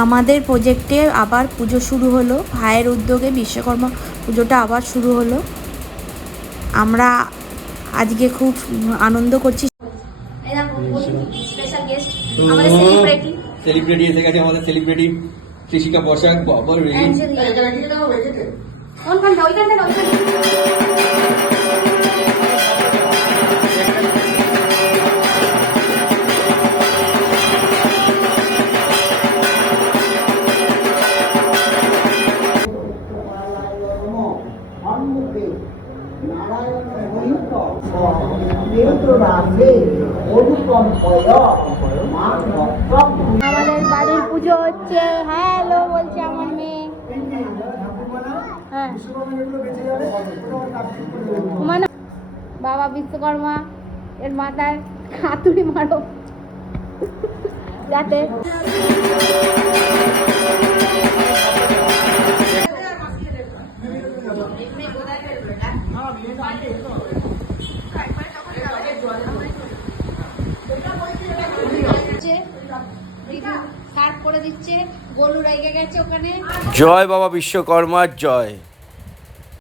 আমাদের প্রজেক্টে আবার পুজো শুরু হলো, ভাইয়ের উদ্যোগে বিশ্বকর্মা পুজোটা আবার শুরু হলো। আমরা আজকে খুব আনন্দ করছি। সেলিব্রিটি এসে গেছে, আমাদের সেলিব্রিটি কৃষিকা বসাক বাবা রে। আমাদের বাড়ির পুজো হচ্ছে। হ্যালো বলছে আমার মেয়ে। হ্যাঁ বাবা বিশ্বকর্মা এর মাথায় হাতুড়ি মারো যাতে সার্ভ করে দিচ্ছে। গোলু রেগে গেছে ওখানে। জয় বাবা বিশ্বকর্মার জয়।